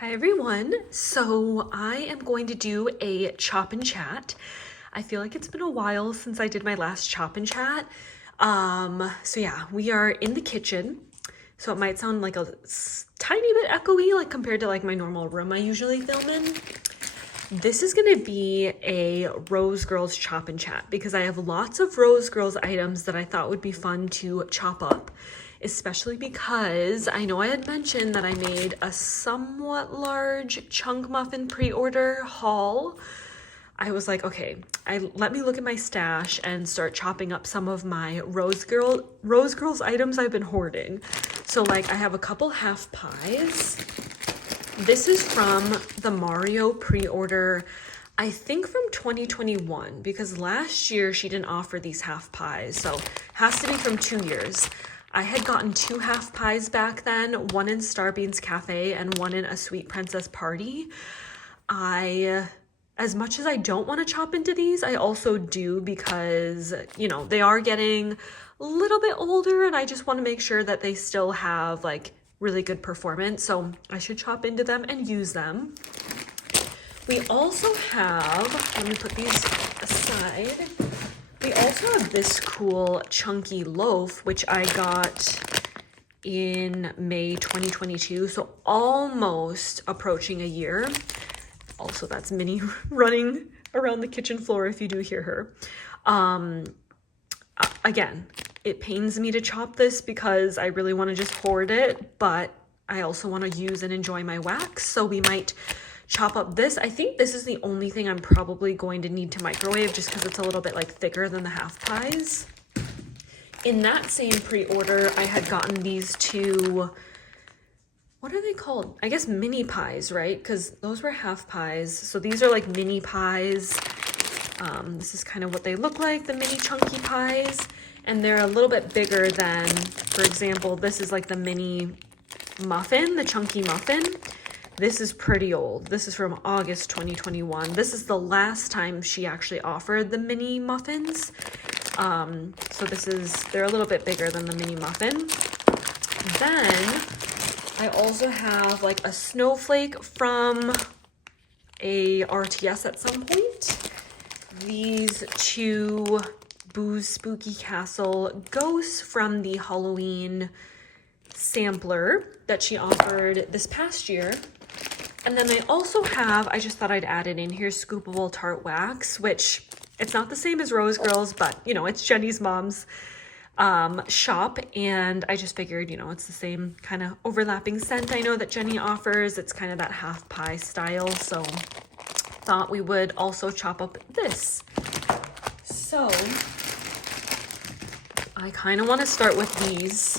Hi everyone. So I am going to do a chop and chat. I feel like it's been a while since I did my last chop and chat. So yeah, we are in the kitchen. So it might sound like a tiny bit echoey, like compared to like my normal room I usually film in. This is gonna be a Rose Girls chop and chat because I have lots of Rose Girls items that I thought would be fun to chop up, especially because I know I had mentioned that I made a somewhat large chunk muffin pre-order haul. I was like, okay, let me look at my stash and start chopping up some of my Rose Girls items I've been hoarding. So like I have a couple half pies. This is from the Mario pre-order, I think from 2021, because last year she didn't offer these half pies, so has to be from 2 years. I had gotten 2 half pies back then, one in Starbeans Cafe and one in A Sweet Princess Party. As much as I don't want to chop into these, I also do because, you know, they are getting a little bit older and I just want to make sure that they still have like really good performance. So I should chop into them and use them. We also have, let me put these aside. We also have this cool chunky loaf, which I got in May 2022. So almost approaching a year. Also, that's Minnie running around the kitchen floor if you do hear her. Again, it pains me to chop this because I really want to just hoard it, but I also want to use and enjoy my wax. So we might chop up this. I think this is the only thing I'm probably going to need to microwave just because it's a little bit like thicker than the half pies. In that same pre-order, I had gotten these two, what are they called? I guess mini pies, right? Because those were half pies. So these are like mini pies. This is kind of what they look like, the mini chunky pies. And they're a little bit bigger than, for example, this is like the mini muffin, the chunky muffin. This is pretty old. This is from August 2021. This is the last time she actually offered the mini muffins. So they're a little bit bigger than the mini muffin. Then I also have like a snowflake from a RTS at some point. These two Boo's Spooky Castle ghosts from the Halloween sampler that she offered this past year. And then I also have, I just thought I'd add it in here, scoopable tart wax, which it's not the same as Rose Girls, but you know, it's Jenny's mom's shop. And I just figured, you know, it's the same kind of overlapping scent I know that Jenny offers. It's kind of that half pie style. So thought we would also chop up this. So I kind of want to start with these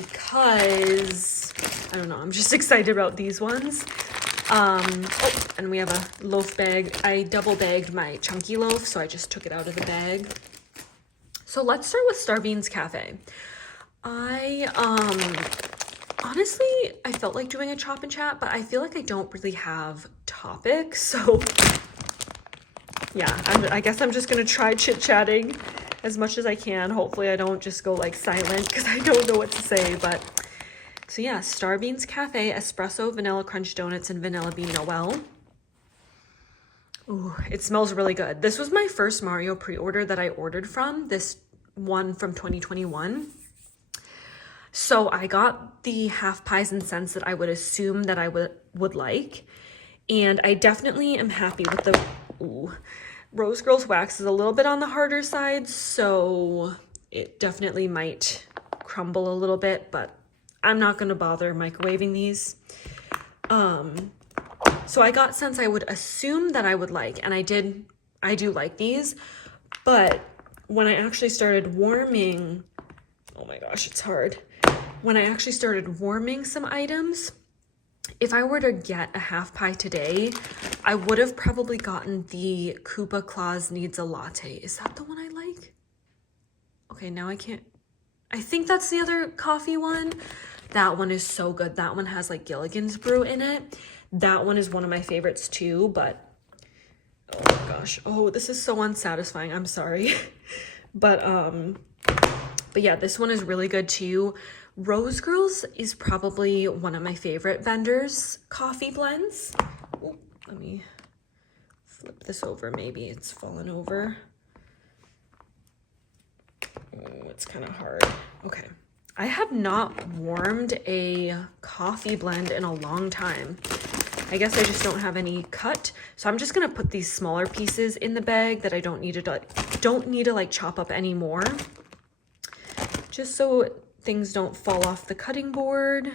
because, I don't know, I'm just excited about these ones. And we have a loaf bag. I double bagged my chunky loaf, so I just took it out of the bag. So let's start with Starbeans Cafe. Honestly, I felt like doing a chop and chat, but I feel like I don't really have topics. So yeah, I guess I'm just gonna try chit-chatting as much as I can. Hopefully I don't just go like silent because I don't know what to say. But so yeah, Starbeans Cafe, espresso, vanilla crunch donuts, and vanilla bean Noel. Ooh, it smells really good. This was my first Mario pre-order that I ordered from, this one from 2021. So I got the half pies and scents that I would assume that I would like. And I definitely am happy with the, ooh, Rose Girls wax is a little bit on the harder side, so it definitely might crumble a little bit, but I'm not going to bother microwaving these. So I got scents I would assume that I would like, and I do like these, but when I actually started warming, oh my gosh, it's hard. When I actually started warming some items, if I were to get a half pie today, I would have probably gotten the Koopa Claus Needs a Latte. Is that the one I like? Okay, now I can't. I think that's the other coffee one. That one is so good. That one has like Gilligan's Brew in it. That one is one of my favorites too, but oh my gosh. Oh, this is so unsatisfying. I'm sorry. But yeah, this one is really good too. Rose Girls is probably one of my favorite vendors' coffee blends. Ooh, let me flip this over. Maybe it's fallen over. Oh, it's kind of hard. Okay. I have not warmed a coffee blend in a long time. I guess I just don't have any cut. So I'm just gonna put these smaller pieces in the bag that I don't need to like chop up anymore. Just so things don't fall off the cutting board.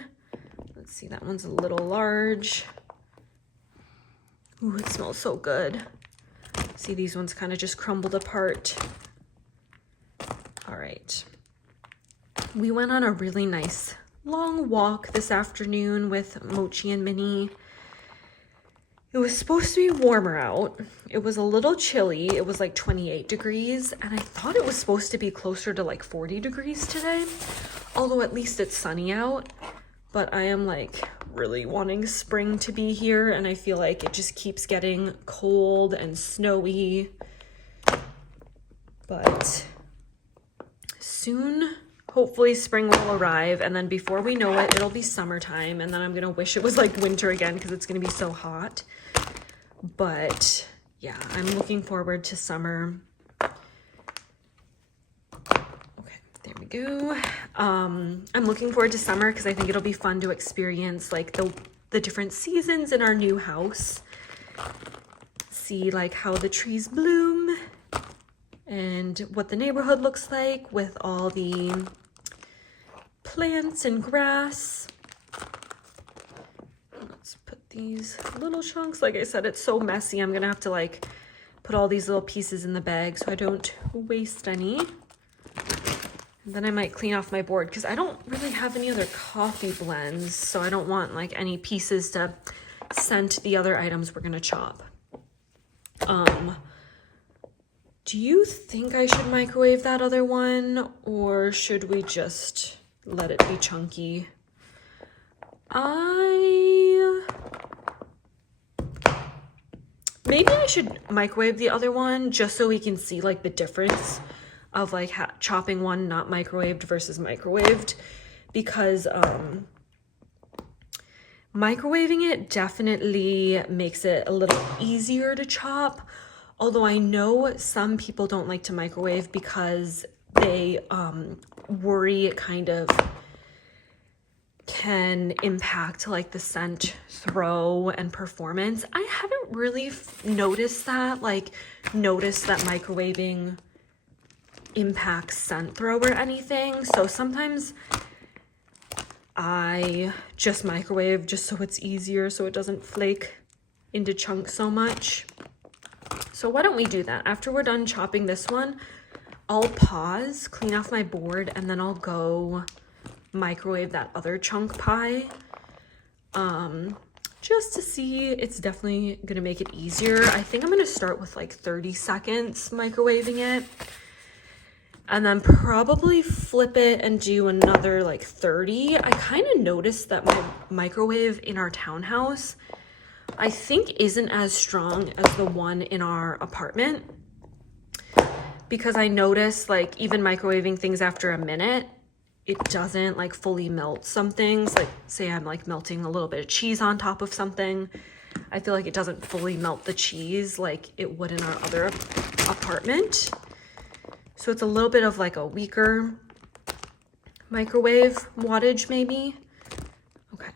Let's see, that one's a little large. Ooh, it smells so good. See, these ones kind of just crumbled apart. All right. We went on a really nice long walk this afternoon with Mochi and Minnie. It was supposed to be warmer out. It was a little chilly. It was like 28 degrees, and I thought it was supposed to be closer to like 40 degrees today, although at least it's sunny out. But I am like really wanting spring to be here, and I feel like it just keeps getting cold and snowy. But soon, hopefully spring will arrive, and then before we know it, it'll be summertime, and then I'm gonna wish it was like winter again because it's gonna be so hot. But yeah, I'm looking forward to summer. Okay, there we go. I'm looking forward to summer because I think it'll be fun to experience like the different seasons in our new house. See like how the trees bloom and what the neighborhood looks like with all the plants and grass. Let's put these little chunks. Like I said, it's so messy. I'm gonna have to like put all these little pieces in the bag so I don't waste any. And then I might clean off my board because I don't really have any other coffee blends, so I don't want like any pieces to scent the other items we're gonna chop. Do you think I should microwave that other one, or should we just let it be chunky? Maybe I should microwave the other one just so we can see like the difference of like chopping one not microwaved versus microwaved, because microwaving it definitely makes it a little easier to chop. Although I know some people don't like to microwave because they worry it kind of can impact like the scent throw and performance. I haven't really noticed that microwaving impacts scent throw or anything. So sometimes I just microwave just so it's easier, so it doesn't flake into chunks so much. So why don't we do that? After we're done chopping this one, I'll pause, clean off my board, and then I'll go microwave that other chunk pie. Just to see, it's definitely gonna make it easier. I think I'm gonna start with like 30 seconds microwaving it, and then probably flip it and do another like 30. I kind of noticed that my microwave in our townhouse, I think, isn't as strong as the one in our apartment, because I noticed like even microwaving things after a minute, it doesn't like fully melt some things. Like say I'm like melting a little bit of cheese on top of something, I feel like it doesn't fully melt the cheese like it would in our other apartment. So it's a little bit of like a weaker microwave wattage maybe. Okay,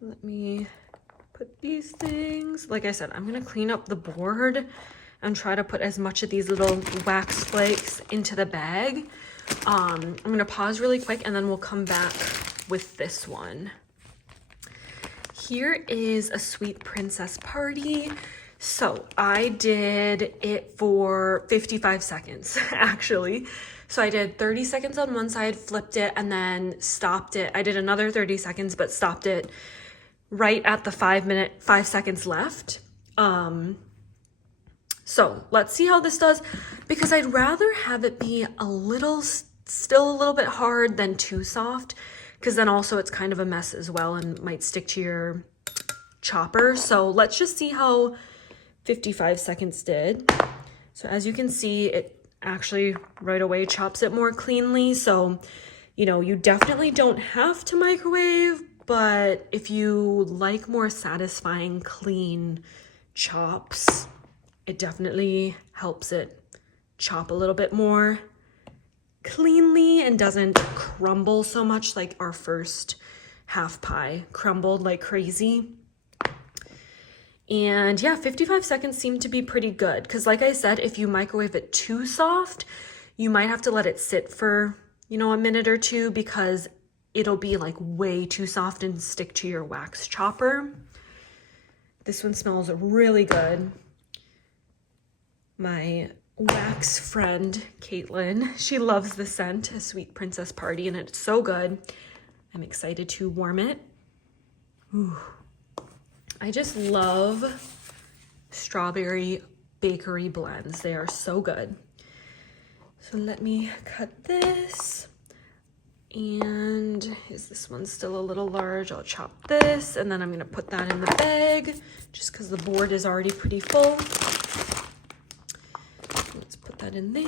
let me put these things. Like I said, I'm gonna clean up the board and try to put as much of these little wax flakes into the bag. I'm gonna pause really quick and then we'll come back with this one. Here is a Sweet Princess Party. So I did it for 55 seconds actually. So I did 30 seconds on one side, flipped it, and then stopped it. I did another 30 seconds, but stopped it right at the 5 seconds left. So let's see how this does, because I'd rather have it be still a little bit hard than too soft, because then also it's kind of a mess as well and might stick to your chopper. So let's just see how 55 seconds did. So as you can see, it actually right away chops it more cleanly. So You know, you definitely don't have to microwave, but if you like more satisfying, clean chops, it definitely helps it chop a little bit more cleanly and doesn't crumble so much like our first half pie crumbled like crazy. And yeah, 55 seconds seemed to be pretty good because like I said, if you microwave it too soft, you might have to let it sit for, you know, a minute or two because it'll be like way too soft and stick to your wax chopper. This one smells really good. My wax friend, Caitlin, she loves the scent, a Sweet Princess Party, and it's so good. I'm excited to warm it. Ooh. I just love strawberry bakery blends. They are so good. So let me cut this. And is this one still a little large? I'll chop this and then I'm gonna put that in the bag just because the board is already pretty full. Let's put that in there.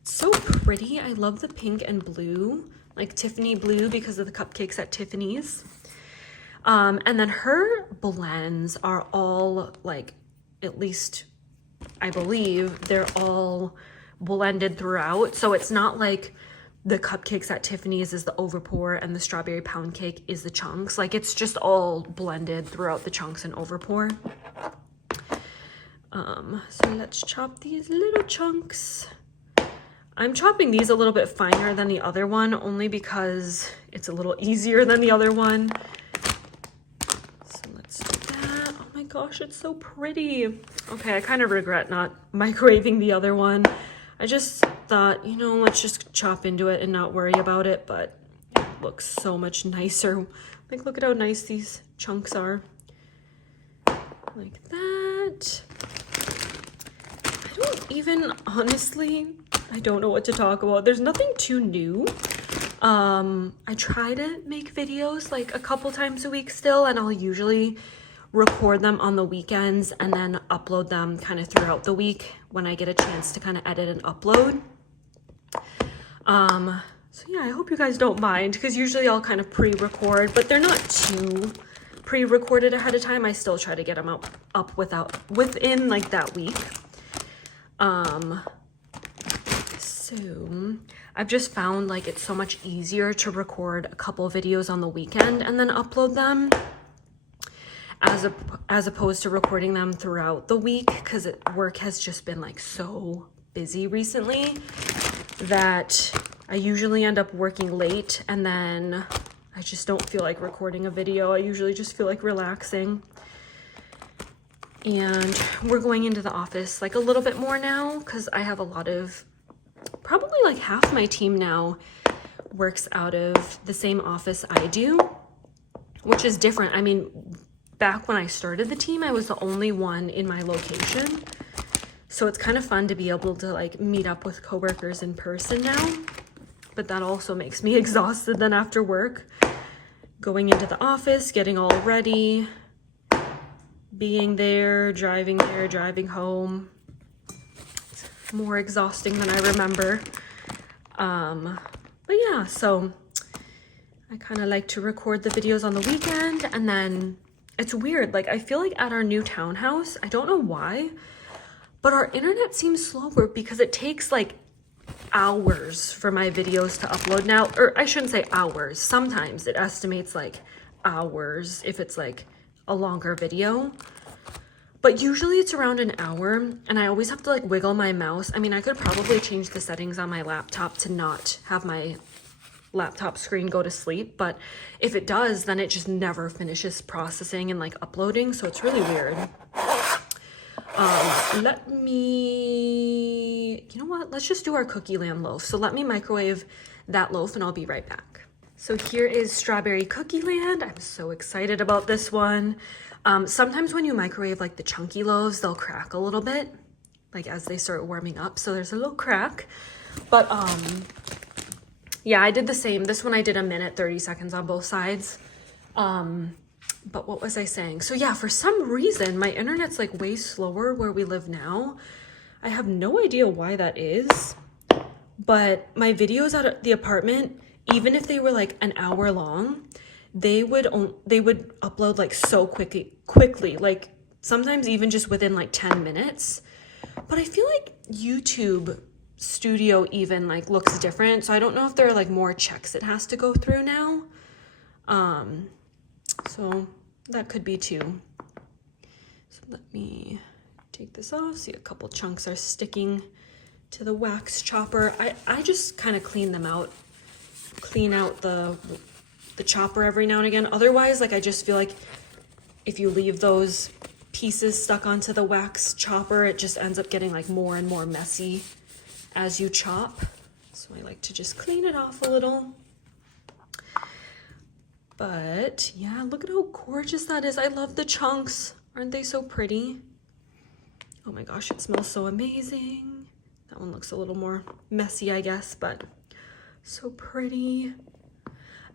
It's so pretty. I love the pink and blue, like Tiffany blue because of the cupcakes at Tiffany's. And then her blends are all like, at least I believe they're all blended throughout. So it's not like the cupcakes at Tiffany's is the overpour and the strawberry pound cake is the chunks. Like it's just all blended throughout the chunks and overpour. So let's chop these little chunks. I'm chopping these a little bit finer than the other one only because it's a little easier than the other one. Gosh, it's so pretty. Okay, I kind of regret not microwaving the other one. I just thought, you know, let's just chop into it and not worry about it, but it looks so much nicer. Like, look at how nice these chunks are. Like that. I don't even, honestly, I don't know what to talk about. There's nothing too new. I try to make videos like a couple times a week still, and I'll usually record them on the weekends and then upload them kind of throughout the week when I get a chance to kind of edit and upload. So yeah, I hope you guys don't mind because usually I'll kind of pre-record, but they're not too pre-recorded ahead of time. I still try to get them up within like that week. So I've just found like it's so much easier to record a couple videos on the weekend and then upload them as opposed to recording them throughout the week because work has just been like so busy recently that I usually end up working late and then I just don't feel like recording a video. I usually just feel like relaxing. And we're going into the office like a little bit more now because I have a lot of, probably like half my team now works out of the same office I do, which is different. I mean, back when I started the team, I was the only one in my location. So it's kind of fun to be able to like meet up with coworkers in person now. But that also makes me exhausted then after work. Going into the office, getting all ready, being there, driving home. It's more exhausting than I remember. But yeah, so I kind of like to record the videos on the weekend and then it's weird, like I feel like at our new townhouse, I don't know why, but our internet seems slower because it takes like hours for my videos to upload now, or I shouldn't say hours. Sometimes it estimates like hours if it's like a longer video, but usually it's around an hour and I always have to like wiggle my mouse. I mean, I could probably change the settings on my laptop to not have my laptop screen go to sleep, but if it does, then it just never finishes processing and like uploading, so it's really weird. You know what, let's just do our cookie land loaf. So let me microwave that loaf and I'll be right back. So here is strawberry cookie land. I'm so excited about this one. Sometimes when you microwave like the chunky loaves, they'll crack a little bit like as they start warming up, so there's a little crack, but yeah, I did the same. This one I did 1 minute, 30 seconds on both sides. But what was I saying? So yeah, for some reason, my internet's like way slower where we live now. I have no idea why that is, but my videos out at the apartment, even if they were like an hour long, they would upload like so quickly, like sometimes even just within like 10 minutes. But I feel like YouTube Studio even like looks different, so I don't know if there are like more checks it has to go through now. So that could be too. So let me take this off. See, a couple chunks are sticking to the wax chopper. I just kind of clean out the chopper every now and again. Otherwise, like I just feel like if you leave those pieces stuck onto the wax chopper, it just ends up getting like more and more messy as you chop. So I like to just clean it off a little. But yeah, look at how gorgeous that is. I love the chunks. Aren't they so pretty? Oh my gosh, it smells so amazing. That one looks a little more messy, I guess, but so pretty.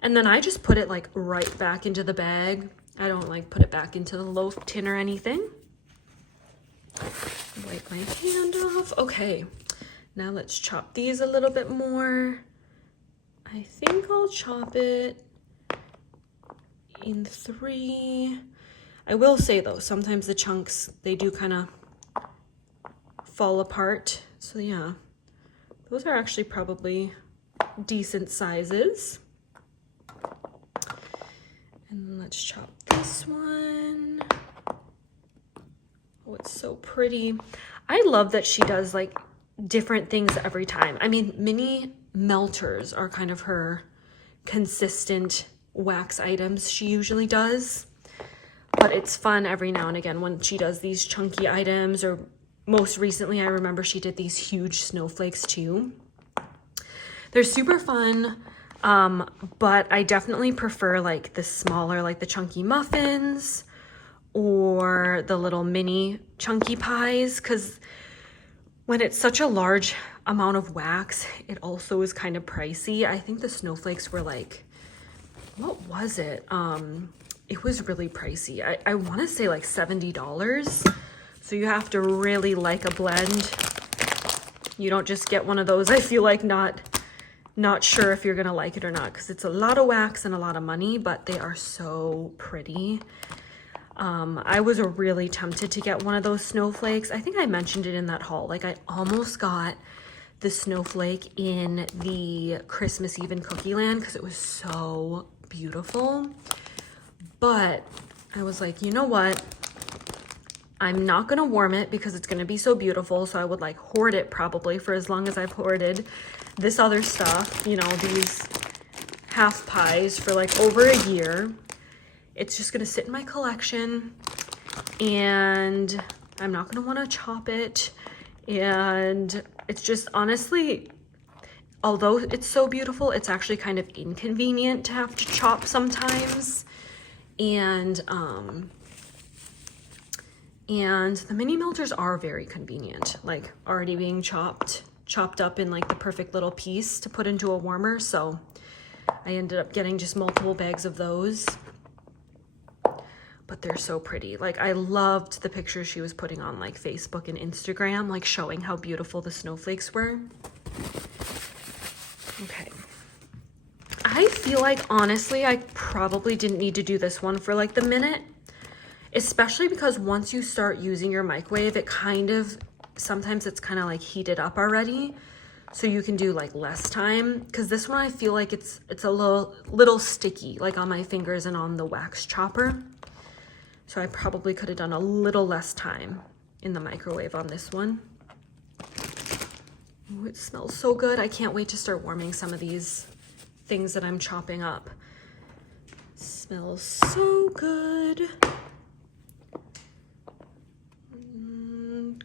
And then I just put it like right back into the bag. I don't like put it back into the loaf tin or anything. Wipe my hand off. Okay, now let's chop these a little bit more. I think I'll chop it in 3. I will say though, sometimes the chunks, they do kind of fall apart. So yeah, those are actually probably decent sizes. And then let's chop this one. Oh, it's so pretty. I love that she does like different things every time. I mean, mini melters are kind of her consistent wax items she usually does. But it's fun every now and again when she does these chunky items, or most recently I remember she did these huge snowflakes too. They're super fun, but I definitely prefer like the smaller, like the chunky muffins or the little mini chunky pies, because when it's such a large amount of wax, it also is kind of pricey. I think the snowflakes were like, what was it? It was really pricey. I want to say like $70. So you have to really like a blend. You don't just get one of those, I feel like, not sure if you're gonna like it or not, because it's a lot of wax and a lot of money, but they are so pretty. I was really tempted to get one of those snowflakes. I think I mentioned it in that haul. Like I almost got the snowflake in the Christmas Eve in Cookie Land because it was so beautiful. But I was like, you know what? I'm not gonna warm it because it's gonna be so beautiful. So I would like hoard it probably for as long as I've hoarded this other stuff, you know, these half pies for like over a year. It's just gonna sit in my collection and I'm not gonna wanna chop it. And it's just honestly, although it's so beautiful, it's actually kind of inconvenient to have to chop sometimes. And the mini melters are very convenient, like already being chopped up in like the perfect little piece to put into a warmer. So I ended up getting just multiple bags of those. But they're so pretty. Like I loved the pictures she was putting on like Facebook and Instagram, like showing how beautiful the snowflakes were. Okay. I feel like honestly, I probably didn't need to do this one for like the minute, especially because once you start using your microwave, it kind of, sometimes it's kind of like heated up already. So you can do like less time, because this one I feel like it's a little sticky, like on my fingers and on the wax chopper. So I probably could have done a little less time in the microwave on this one. Ooh, it smells so good. I can't wait to start warming some of these things that I'm chopping up. Smells so good.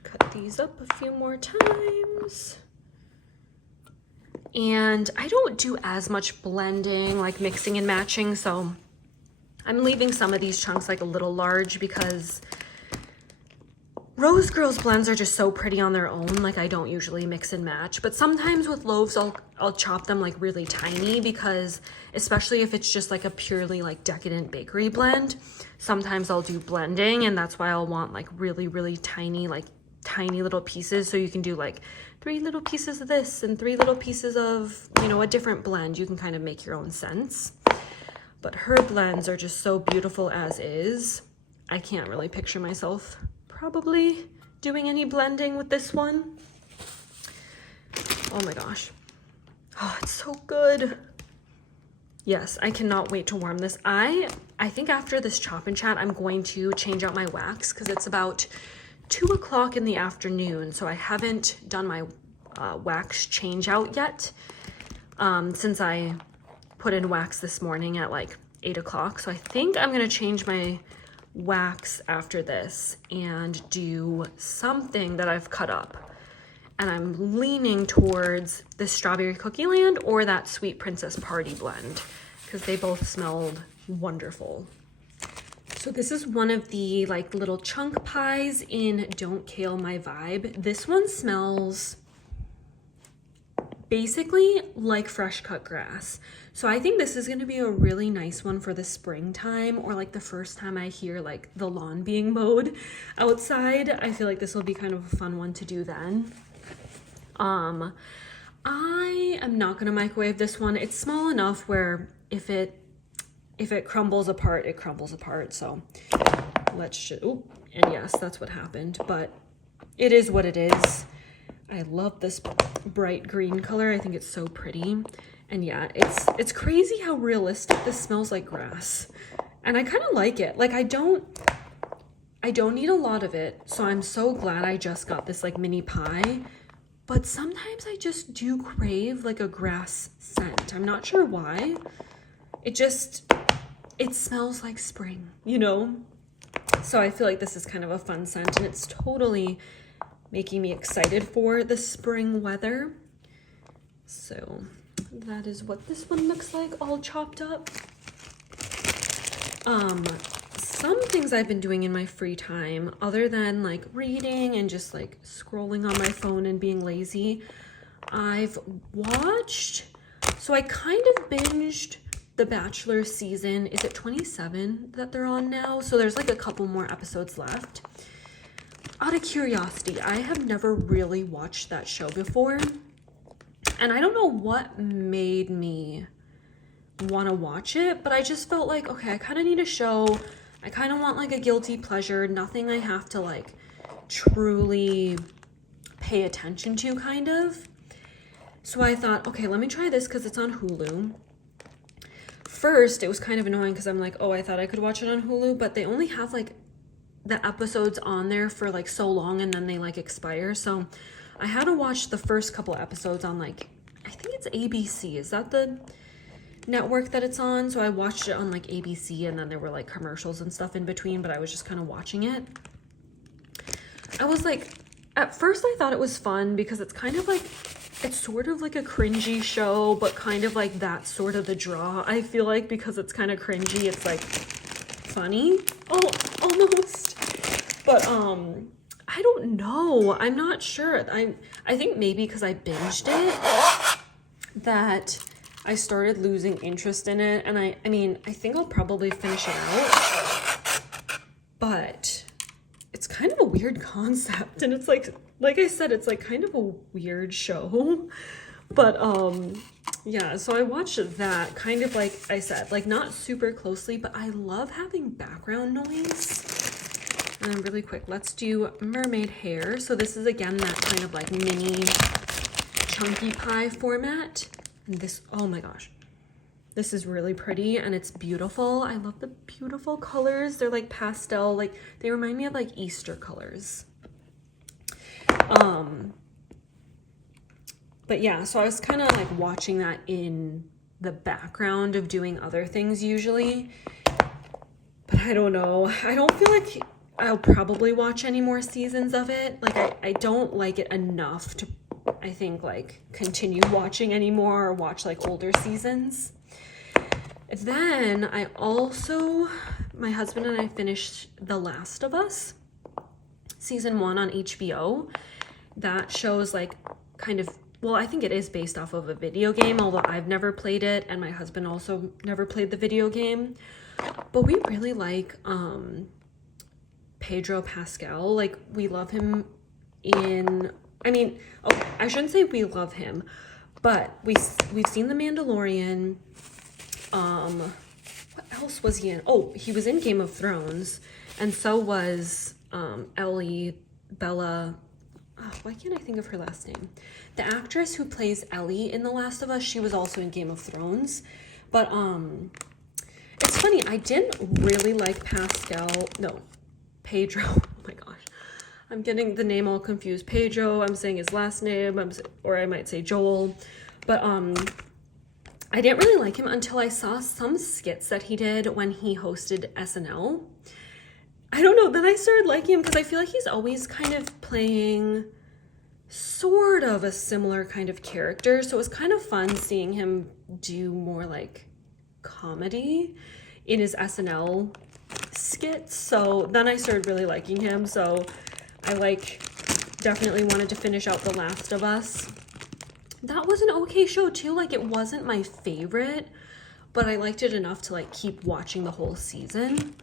Cut these up a few more times. And I don't do as much blending, like mixing and matching, so I'm leaving some of these chunks like a little large because Rose Girls blends are just so pretty on their own. Like I don't usually mix and match, but sometimes with loaves I'll chop them like really tiny, because especially if it's just like a purely like decadent bakery blend, sometimes I'll do blending, and that's why I'll want like really tiny, like tiny little pieces, so you can do like 3 little pieces of this and 3 little pieces of, you know, a different blend. You can kind of make your own scents. But her blends are just so beautiful as is. I can't really picture myself probably doing any blending with this one. Oh my gosh. Oh, it's so good. Yes, I cannot wait to warm this. I think after this chop and chat, I'm going to change out my wax because it's about 2 o'clock in the afternoon. So I haven't done my wax change out yet since I put in wax this morning at like 8 o'clock. So I think I'm gonna change my wax after this and do something that I've cut up. And I'm leaning towards the Strawberry Cookie Land or that Sweet Princess Party blend because they both smelled wonderful. So this is one of the like little chunk pies in Don't Kale My Vibe. This one smells basically like fresh cut grass. So I think this is going to be a really nice one for the springtime, or like the first time I hear like the lawn being mowed outside. I feel like this will be kind of a fun one to do then. I am not going to microwave this one. It's small enough where if it crumbles apart, it crumbles apart. So let's just, oh, and yes, that's what happened, but it is what it is. I love this bright green color. I think it's so pretty. And yeah, it's crazy how realistic this smells like grass. And I kind of like it. Like I don't need a lot of it. So I'm so glad I just got this like mini pie. But sometimes I just do crave like a grass scent. I'm not sure why. It smells like spring, you know? So I feel like this is kind of a fun scent, and it's totally making me excited for the spring weather. So that is what this one looks like, all chopped up. Some things I've been doing in my free time, other than like reading and just like scrolling on my phone and being lazy, I've watched, so I kind of binged The Bachelor season, is it 27 that they're on now? So there's like a couple more episodes left. Out of curiosity, I have never really watched that show before. And I don't know what made me want to watch it, but I just felt like, okay, I kind of need a show. I kind of want like a guilty pleasure, nothing I have to like truly pay attention to kind of. So I thought, okay, let me try this because it's on Hulu. First, it was kind of annoying because I'm like, oh, I thought I could watch it on Hulu, but they only have like the episodes on there for like so long and then they like expire. So I had to watch the first couple episodes on like, I think it's ABC. Is that the network that it's on? So I watched it on like ABC, and then there were like commercials and stuff in between, but I was just kind of watching it. I was like, at first I thought it was fun because it's kind of like, it's sort of like a cringy show, but kind of like that's sort of the draw, I feel like, because it's kind of cringy. It's like funny. Oh, almost. But I don't know. I'm not sure. I think maybe because I binged it that I started losing interest in it. And I mean, I think I'll probably finish it out. But it's kind of a weird concept. And it's like I said, it's like kind of a weird show. But yeah, so I watched that kind of like I said, like not super closely, but I love having background noise. And really quick, let's do mermaid hair. So this is again that kind of like mini chunky pie format. And this, oh my gosh, this is really pretty and it's beautiful. I love the beautiful colors. They're like pastel, like they remind me of like Easter colors. But yeah, so I was kind of like watching that in the background of doing other things usually. But I don't know. I don't feel like I'll probably watch any more seasons of it. Like I don't like it enough to, I think, like continue watching anymore or watch like older seasons. Then I also, my husband and I finished The Last of Us season 1 on HBO. That shows like kind of, well, I think it is based off of a video game, although I've never played it and my husband also never played the video game. But we really like Pedro Pascal. Like we love him in, I mean, okay, I shouldn't say we love him, but we've seen The Mandalorian. What else was he in? Oh, he was in Game of Thrones, and so was Ellie, Bella. Oh, why can't I think of her last name? The actress who plays Ellie in The Last of Us, she was also in Game of Thrones. But it's funny, I didn't really like Pedro. Oh my gosh. I'm getting the name all confused. Pedro, I'm saying his last name, or I might say Joel. But I didn't really like him until I saw some skits that he did when he hosted SNL. I don't know, then I started liking him because I feel like he's always kind of playing sort of a similar kind of character. So it was kind of fun seeing him do more like comedy in his SNL skits. So then I started really liking him. So I definitely wanted to finish out The Last of Us. That was an okay show too. Like, it wasn't my favorite, but I liked it enough to like keep watching the whole season.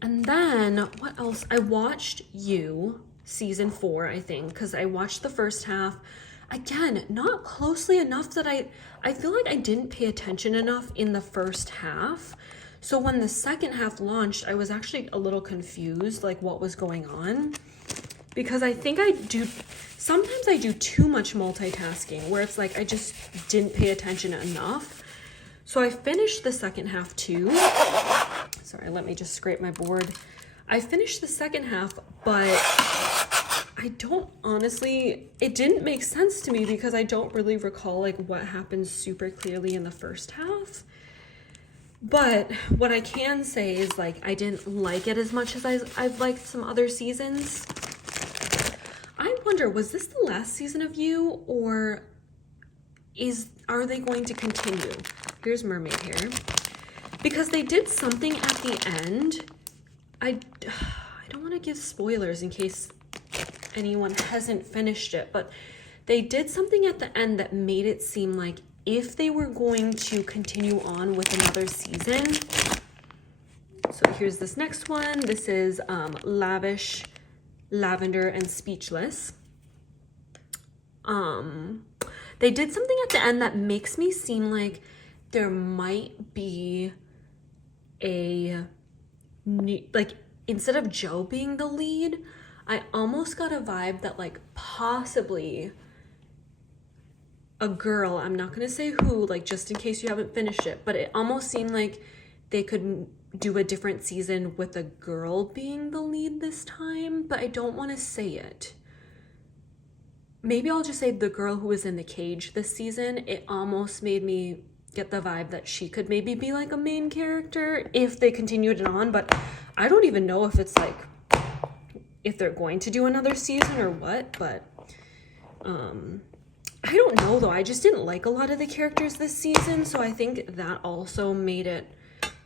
And then what else? I watched You season 4, I think, because I watched the first half. Again, not closely enough that I feel like I didn't pay attention enough in the first half. So when the second half launched, I was actually a little confused, like what was going on. Because I think sometimes I do too much multitasking where it's like I just didn't pay attention enough. So I finished the second half too. Sorry, let me just scrape my board. I finished the second half, but I don't honestly, it didn't make sense to me because I don't really recall like what happened super clearly in the first half. But what I can say is like I didn't like it as much as I've liked some other seasons. I wonder, was this the last season of You, or are they going to continue? Here's mermaid hair. Because they did something at the end. I don't want to give spoilers in case anyone hasn't finished it, but they did something at the end that made it seem like if they were going to continue on with another season. So here's this next one. This is Lavish, Lavender, and Speechless. They did something at the end that makes me seem like there might be like, instead of Joe being the lead, I almost got a vibe that like possibly a girl, I'm not gonna say who, like just in case you haven't finished it, but it almost seemed like they could do a different season with a girl being the lead this time, but I don't want to say it. Maybe I'll just say the girl who was in the cage this season. It almost made me get the vibe that she could maybe be like a main character if they continued it on, but I don't even know if it's like, if they're going to do another season or what, but I don't know though. I just didn't like a lot of the characters this season, so I think that also made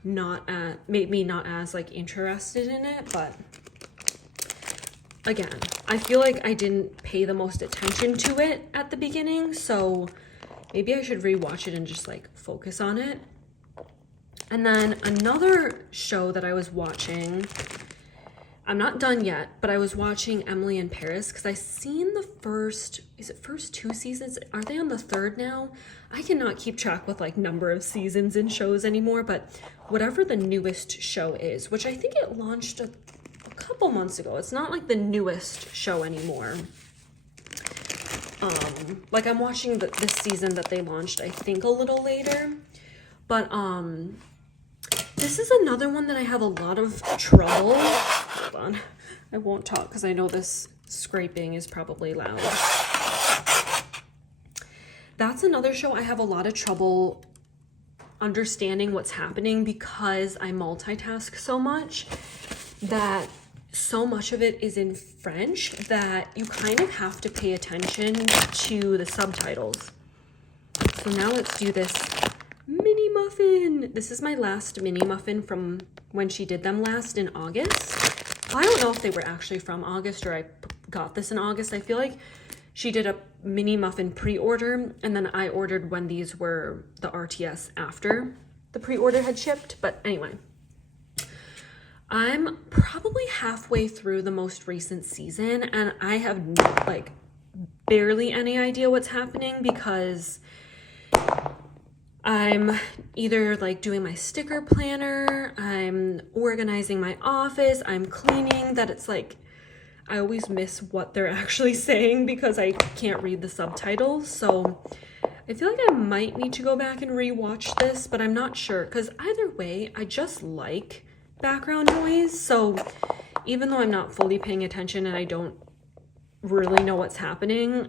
me not as like interested in it. But again, I feel like I didn't pay the most attention to it at the beginning, so maybe I should rewatch it and just like focus on it. And then another show that I was watching, I'm not done yet, but I was watching Emily in Paris because I seen the first 2 seasons? Are they on the 3rd now? I cannot keep track with like number of seasons in shows anymore, but whatever the newest show is, which I think it launched a couple months ago. It's not like the newest show anymore. Like I'm watching this season that they launched, I think a little later, but this is another one that I have a lot of trouble. Hold on, I won't talk because I know this scraping is probably loud. That's another show I have a lot of trouble understanding what's happening because I multitask so much that so much of it is in French that you kind of have to pay attention to the subtitles. So now let's do this mini muffin. This is my last mini muffin from when she did them last in August. I don't know if they were actually from August or I got this in August. I feel like she did a mini muffin pre-order and then I ordered when these were the RTS after the pre-order had shipped. But anyway, I'm probably halfway through the most recent season, and I have like barely any idea what's happening because I'm either like doing my sticker planner, I'm organizing my office, I'm cleaning, that it's like I always miss what they're actually saying because I can't read the subtitles. So I feel like I might need to go back and rewatch this, but I'm not sure because either way, I just like background noise. So even though I'm not fully paying attention and I don't really know what's happening,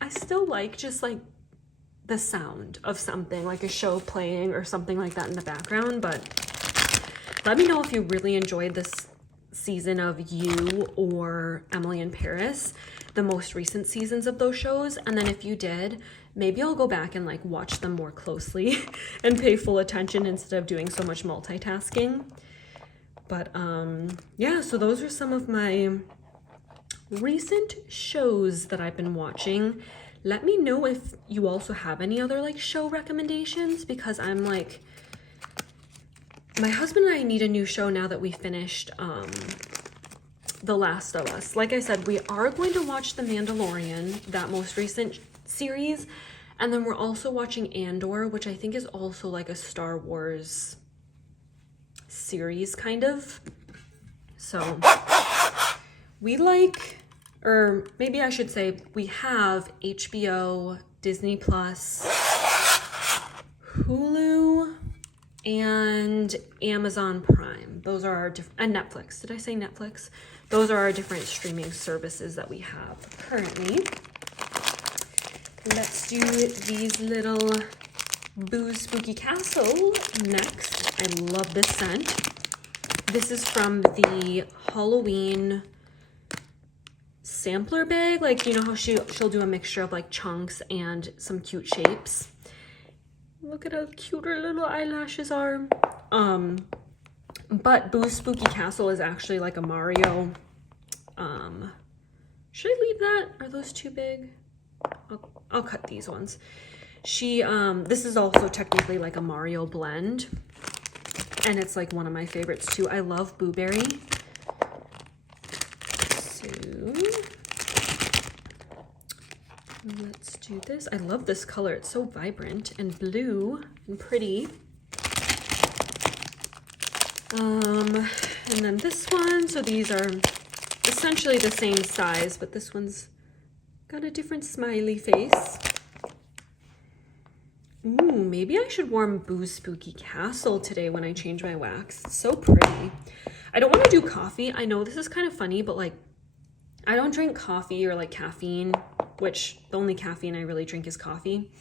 I still like just like the sound of something, like a show playing or something like that in the background. But let me know if you really enjoyed this season of You or Emily in Paris, the most recent seasons of those shows. And then if you did, maybe I'll go back and like watch them more closely and pay full attention instead of doing so much multitasking. But yeah, so those are some of my recent shows that I've been watching. Let me know if you also have any other like show recommendations, because I'm like, my husband and I need a new show now that we finished The Last of Us. Like I said, we are going to watch The Mandalorian, that most recent series, and then we're also watching Andor, which I think is also like a Star Wars series kind of. So we like, or maybe I should say we have HBO, Disney Plus, Hulu, and Amazon Prime. Those are our and Netflix. Did I say Netflix? Those are our different streaming services that we have currently. Let's do these little Booze Spooky Castle next. I love this scent. This is from the Halloween sampler bag. Like, you know how she'll do a mixture of like chunks and some cute shapes. Look at how cute her little eyelashes are. But Boo's Spooky Castle is actually like a Mario. Should I leave that? Are those too big? I'll cut these ones. This is also technically like a Mario blend. And it's like one of my favorites too. I love Blueberry. So let's do this. I love this color. It's so vibrant and blue and pretty. And then this one. So these are essentially the same size, but this one's got a different smiley face. Ooh, maybe I should warm Boo's Spooky Castle today when I change my wax. It's so pretty. I don't want to do coffee. I know this is kind of funny, but like, I don't drink coffee or like caffeine, which the only caffeine I really drink is coffee.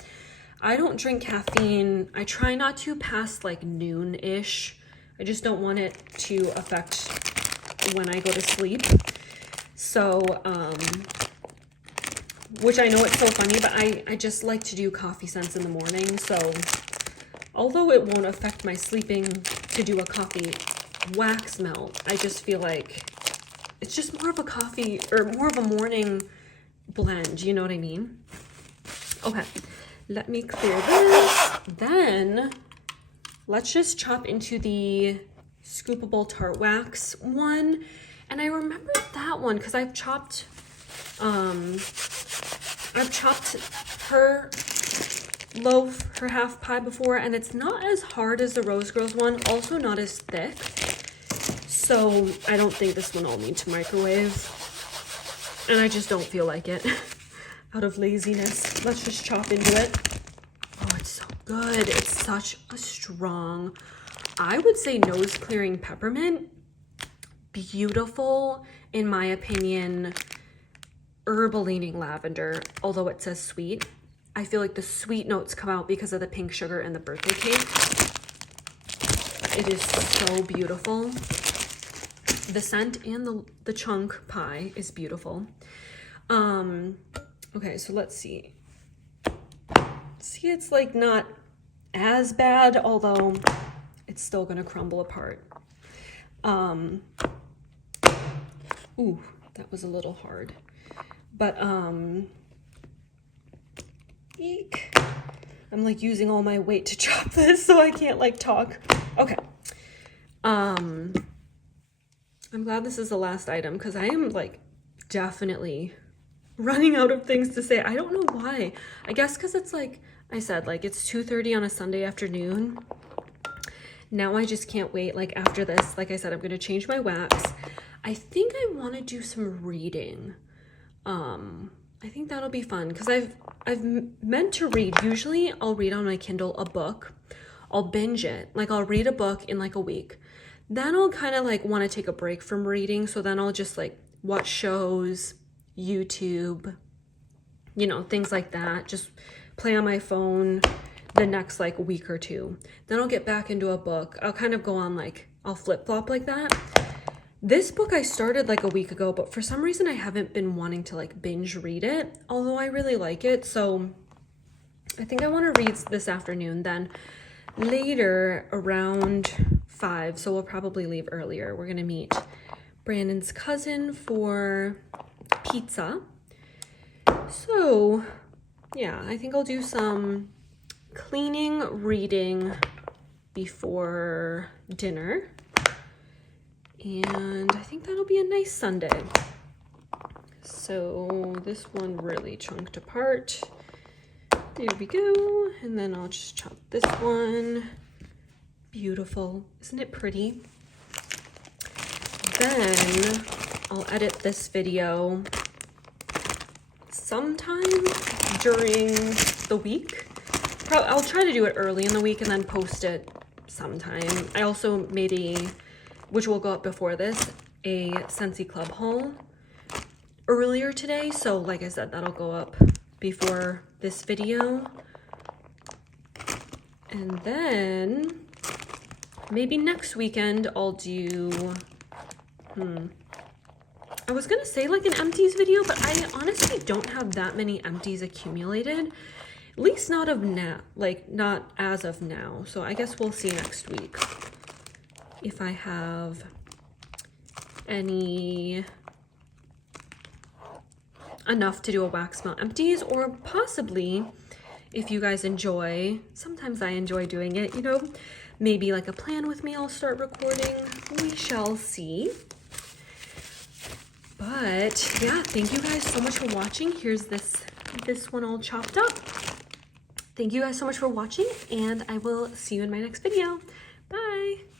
I don't drink caffeine. I try not to past like noon-ish. I just don't want it to affect when I go to sleep. So, which I know it's so funny, but I just like to do coffee scents in the morning. So although it won't affect my sleeping to do a coffee wax melt, I just feel like it's just more of a coffee or more of a morning blend. You know what I mean? Okay, let me clear this. Then let's just chop into the scoopable tart wax one. And I remember that one because I've chopped her loaf, her half pie before, and it's not as hard as the Rose Girls one, also not as thick. So I don't think this one I'll need to microwave. And I just don't feel like it out of laziness. Let's just chop into it. Oh, it's so good. It's such a strong, I would say nose clearing peppermint. Beautiful, in my opinion, herbal leaning lavender, although it says sweet. I feel like the sweet notes come out because of the pink sugar and the birthday cake. It is so beautiful. The scent and the chunk pie is beautiful. Okay, so let's see. See, it's like not as bad, although it's still gonna crumble apart. Ooh, that was a little hard. But, eek. I'm like using all my weight to chop this, so I can't like talk. Okay. I'm glad this is the last item because I am like definitely running out of things to say. I don't know why. I guess because it's like I said, like it's 2:30 on a Sunday afternoon. Now I just can't wait. Like after this, like I said, I'm going to change my wax. I think I want to do some reading. I think that'll be fun because I've meant to read. Usually I'll read on my Kindle a book. I'll binge it. Like I'll read a book in like a week. Then I'll kind of like want to take a break from reading. So then I'll just like watch shows, YouTube, you know, things like that. Just play on my phone the next like week or two. Then I'll get back into a book. I'll kind of go on like, I'll flip-flop like that. This book I started like a week ago, but for some reason I haven't been wanting to like binge read it, although I really like it. So I think I want to read this afternoon. Then later around 5, so we'll probably leave earlier. We're going to meet Brandon's cousin for pizza. So yeah, I think I'll do some cleaning, reading before dinner. And I think that'll be a nice Sunday. So this one really chunked apart. There we go. And then I'll just chop this one. Beautiful. Isn't it pretty? Then I'll edit this video sometime during the week. I'll try to do it early in the week and then post it sometime. I also made a, which will go up before this, a Scentsy Club haul earlier today. So like I said, that'll go up before this video. And then maybe next weekend I'll do, I was gonna say like an empties video, but I honestly don't have that many empties accumulated. At least not of now, like not as of now. So I guess we'll see next week if I have any enough to do a wax melt empties, or possibly if you guys enjoy, sometimes I enjoy doing it, you know, maybe like a plan with me, I'll start recording. We shall see. But yeah, thank you guys so much for watching. Here's this one all chopped up. Thank you guys so much for watching, and I will see you in my next video. Bye.